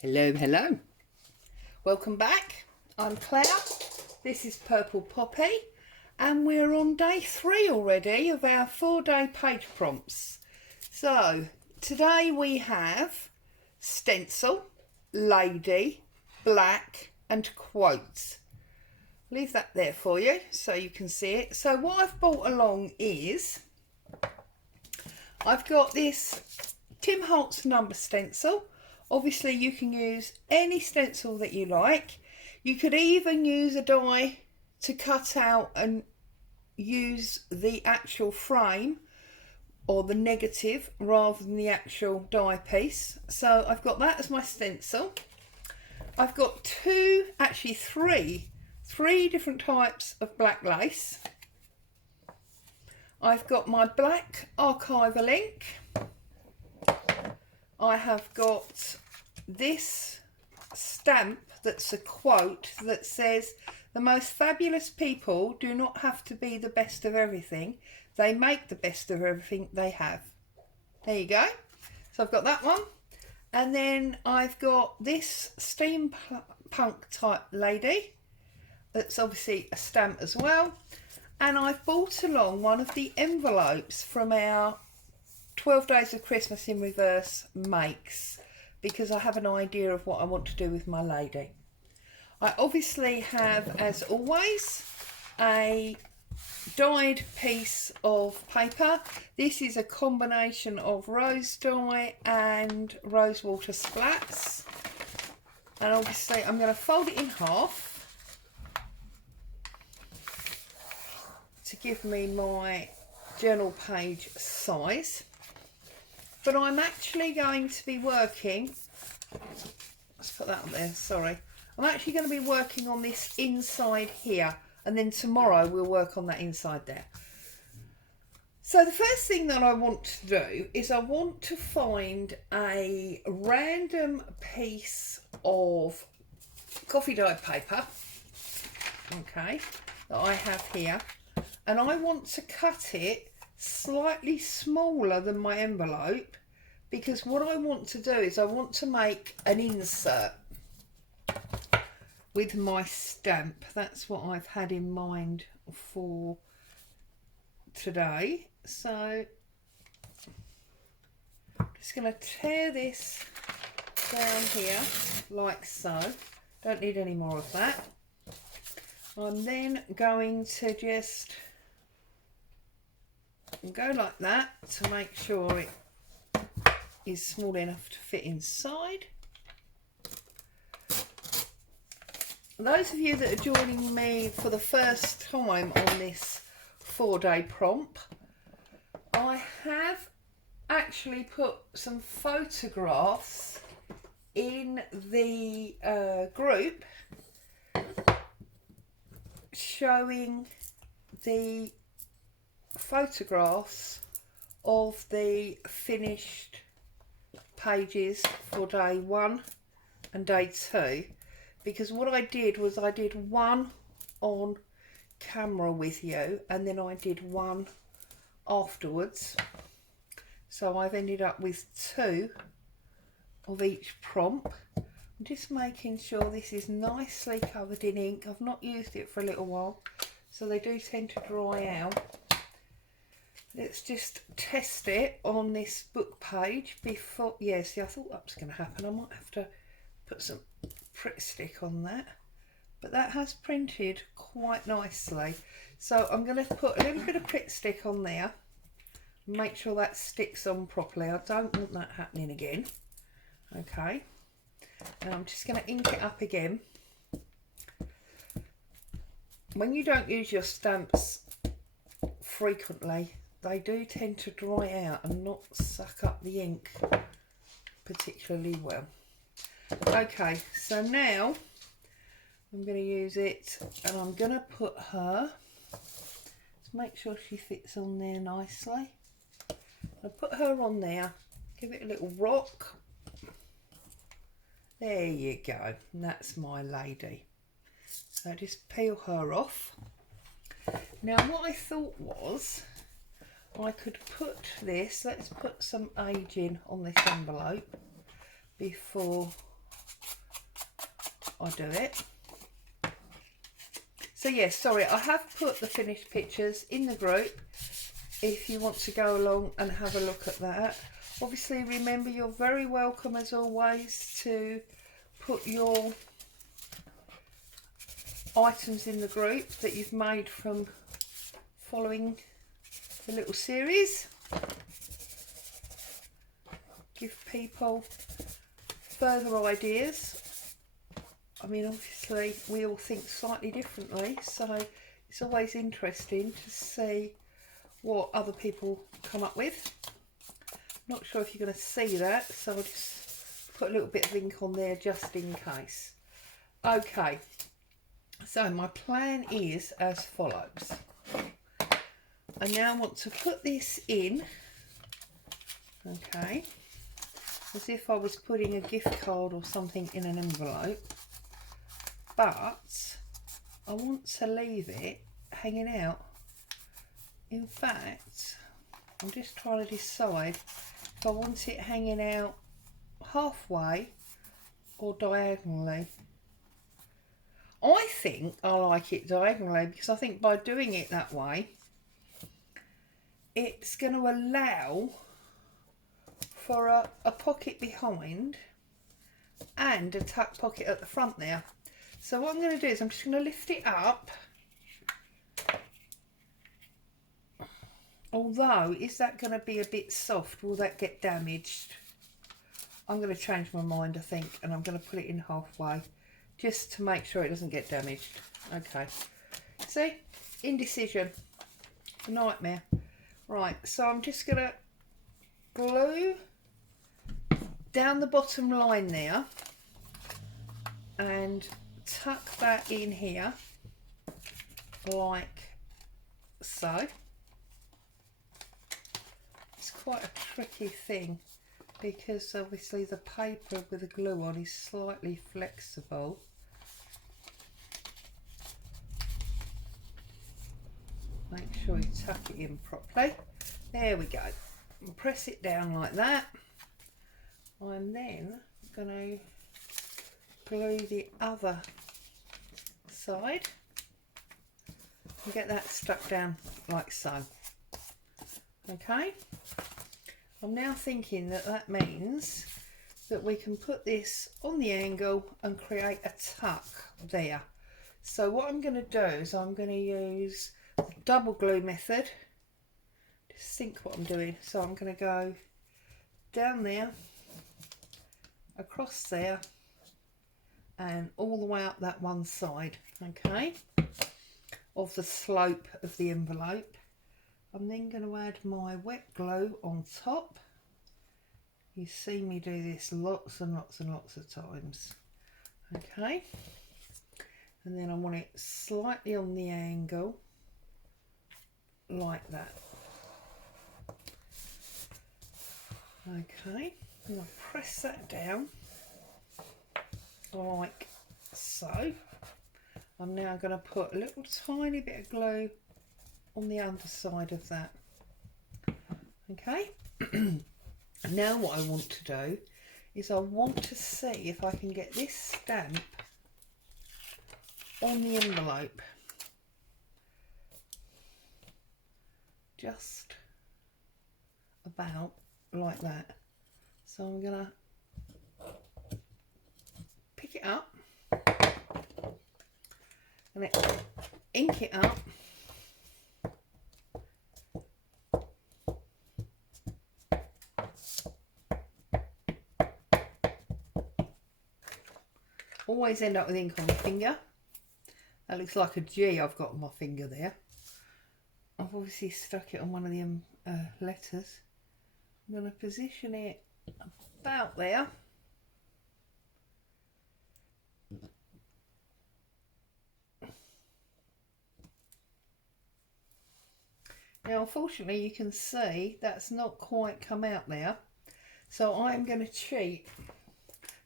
Hello, hello. Welcome back. I'm Claire. This is Purple Poppy and we're on day 3 already of our 4-day page prompts. So today we have stencil, lady, black and quotes. Leave that there for you so you can see it. So what I've brought along is I've got this Tim Holtz number stencil. Obviously you can use any stencil that you like. You could even use a die to cut out and use the actual frame or the negative rather than the actual die piece. So I've got that as my stencil. I've got three different types of black lace. I've got my black archival ink. I have got this stamp that's a quote that says, "The most fabulous people do not have to be the best of everything. They make the best of everything they have." There you go. So I've got that one. And then I've got this steampunk type lady. That's obviously a stamp as well. And I've brought along one of the envelopes from our 12 Days of Christmas in Reverse makes, because I have an idea of what I want to do with my lady. I obviously have, as always, a dyed piece of paper. This is a combination of rose dye and rosewater splats. And obviously I'm going to fold it in half to give me my journal page size. But I'm actually going to be working, let's put that on there, sorry. I'm actually going to be working on this inside here, and then tomorrow we'll work on that inside there. So the first thing that I want to do is I want to find a random piece of coffee dyed paper, okay, that I have here, and I want to cut it slightly smaller than my envelope, because what I want to do is I want to make an insert with my stamp. That's what I've had in mind for today. So I'm just going to tear this down here like so. Don't need any more of that. I'm then going to just go like that to make sure it is small enough to fit inside. Those of you that are joining me for the first time on this 4-day prompt, I have actually put some photographs in the group showing the photographs of the finished pages for day 1 and day 2, because what I did was I did one on camera with you and then I did one afterwards, so I've ended up with 2 of each prompt. I'm just making sure this is nicely covered in ink. I've not used it for a little while, so they do tend to dry out. Let's just test it on this book page before. Yeah, see, I thought that was going to happen. I might have to put some Pritt stick on that, but that has printed quite nicely. So I'm going to put a little bit of Pritt stick on there, make sure that sticks on properly. I don't want that happening again. Okay, and I'm just going to ink it up again. When you don't use your stamps frequently, they do tend to dry out and not suck up the ink particularly well. Okay, so now I'm going to use it and I'm going to put her, let's make sure she fits on there nicely. I'll put her on there, give it a little rock. There you go, and that's my lady. So just peel her off. Now what I thought was I could put this, let's put some aging on this envelope before I do it. So yes, sorry, I have put the finished pictures in the group if you want to go along and have a look at that. Obviously, remember, you're very welcome as always to put your items in the group that you've made from following the little series. Give people further ideas. I mean, obviously we all think slightly differently, so it's always interesting to see what other people come up with. Not sure if you're going to see that, so I'll just put a little bit of ink on there just in case. Okay, so my plan is as follows. I now want to put this in, okay, as if I was putting a gift card or something in an envelope, but I want to leave it hanging out. In fact, I'm just trying to decide if I want it hanging out halfway or diagonally. I think I like it diagonally because I think by doing it that way, it's going to allow for a pocket behind and a tuck pocket at the front there. So what I'm going to do is I'm just going to lift it up. Although, is that going to be a bit soft? Will that get damaged? I'm going to change my mind, I think, and I'm going to put it in halfway just to make sure it doesn't get damaged. Okay. See? Indecision. A nightmare. Right, so I'm just going to glue down the bottom line there and tuck that in here like so. It's quite a tricky thing because obviously the paper with the glue on is slightly flexible. Make sure you tuck it in properly. There we go. And press it down like that. I'm then going to glue the other side and get that stuck down like so. Okay, I'm now thinking that that means that we can put this on the angle and create a tuck there. So what I'm going to do is I'm going to use the double glue method. Just think what I'm doing. So I'm going to go down there, across there, and all the way up that one side, okay, of the slope of the envelope. I'm then going to add my wet glue on top. You see me do this lots and lots and lots of times, okay, and then I want it slightly on the angle like that. Okay, I'm going to press that down like so. I'm now going to put a little tiny bit of glue on the underside of that. Okay. Now what I want to do is I want to see if I can get this stamp on the envelope. Just about like that. So I'm going to pick it up and ink it up. Always end up with ink on my finger. That looks like a G I've got on my finger there. I've obviously stuck it on one of the letters. I'm going to position it about there. Now unfortunately you can see that's not quite come out there, so I'm going to cheat.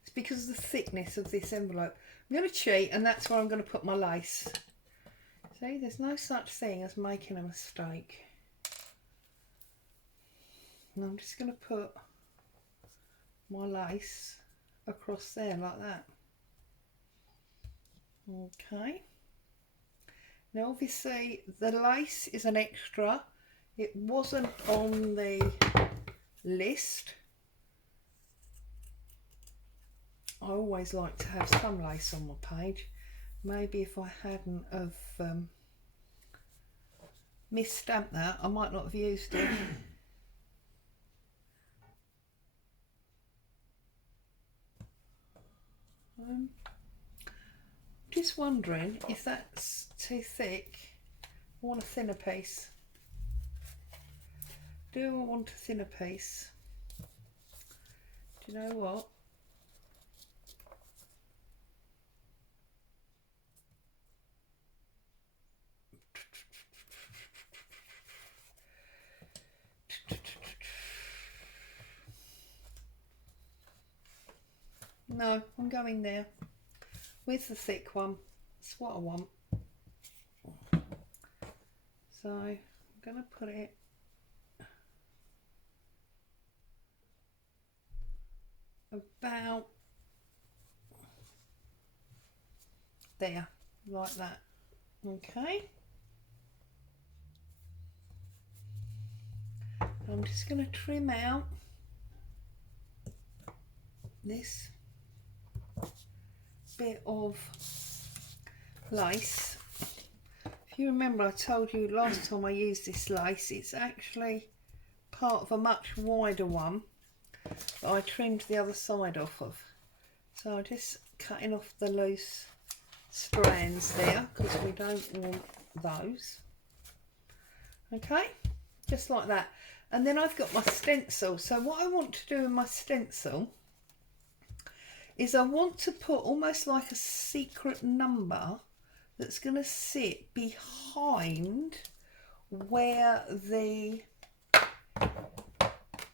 It's because of the thickness of this envelope. I'm going to cheat, and that's where I'm going to put my lace. See, there's no such thing as making a mistake. And I'm just going to put my lace across there like that. Okay. Now obviously the lace is an extra. It wasn't on the list. I always like to have some lace on my page. Maybe if I hadn't have misstamped that, I might not have used it. Just wondering if that's too thick. I want a thinner piece. Do I want a thinner piece? Do you know what? No, I'm going there with the thick one. That's what I want. So I'm going to put it about there, like that. Okay. I'm just going to trim out this bit of lace. If you remember, I told you last time I used this lace, it's actually part of a much wider one that I trimmed the other side off of. So I'm just cutting off the loose strands there because we don't want those. Okay, just like that. And then I've got my stencil. So what I want to do with my stencil is I want to put almost like a secret number that's going to sit behind where the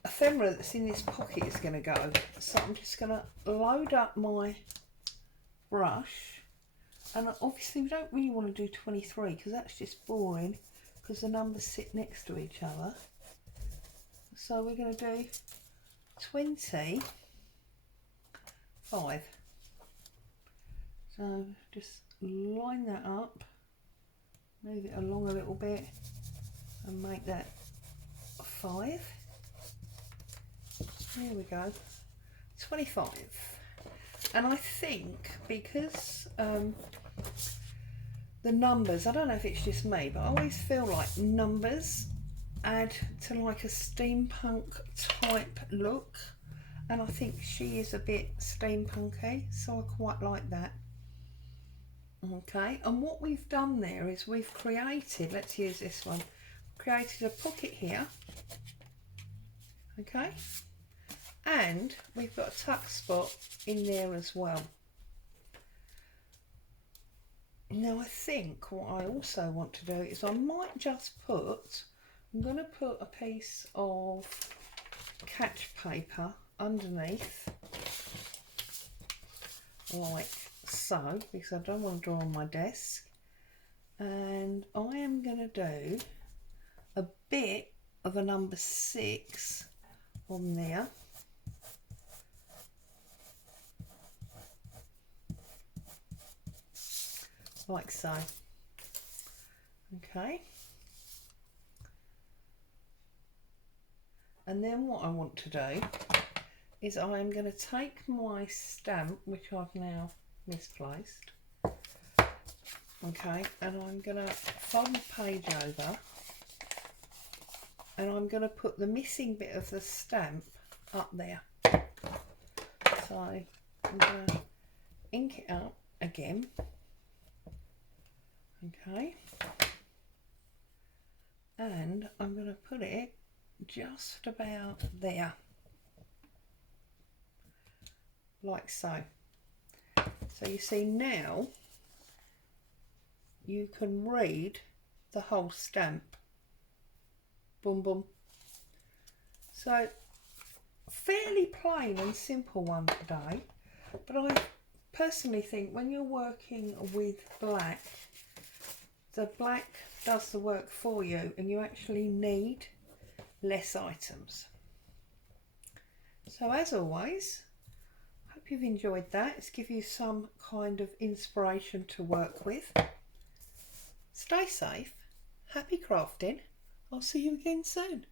ephemera that's in this pocket is going to go. So I'm just going to load up my brush, and obviously we don't really want to do 23 because that's just boring because the numbers sit next to each other. So we're going to do 25. So just line that up, move it along a little bit and make that 5. Here we go, 25. And I think because the numbers, I don't know if it's just me, but I always feel like numbers add to like a steampunk type look, and I think she is a bit steampunky, so I quite like that. Okay, and what we've done there is we've created, let's use this one, created a pocket here, okay, and we've got a tuck spot in there as well. Now I think what I also want to do is I might just put, I'm going to put a piece of catch paper underneath like so, because I don't want to draw on my desk, and I am going to do a bit of a number 6 on there, like so. Okay, and then what I want to do is I am going to take my stamp, which I've now misplaced, okay, and I'm going to fold the page over and I'm going to put the missing bit of the stamp up there. So I'm going to ink it up again, okay, and I'm going to put it just about there, like so. So you see now you can read the whole stamp. Boom boom. So fairly plain and simple one today, but I personally think when you're working with black, the black does the work for you and you actually need less items. So as always, hope hope you've enjoyed that. It's give you some kind of inspiration to work with. Stay safe, happy crafting. I'll see you again soon.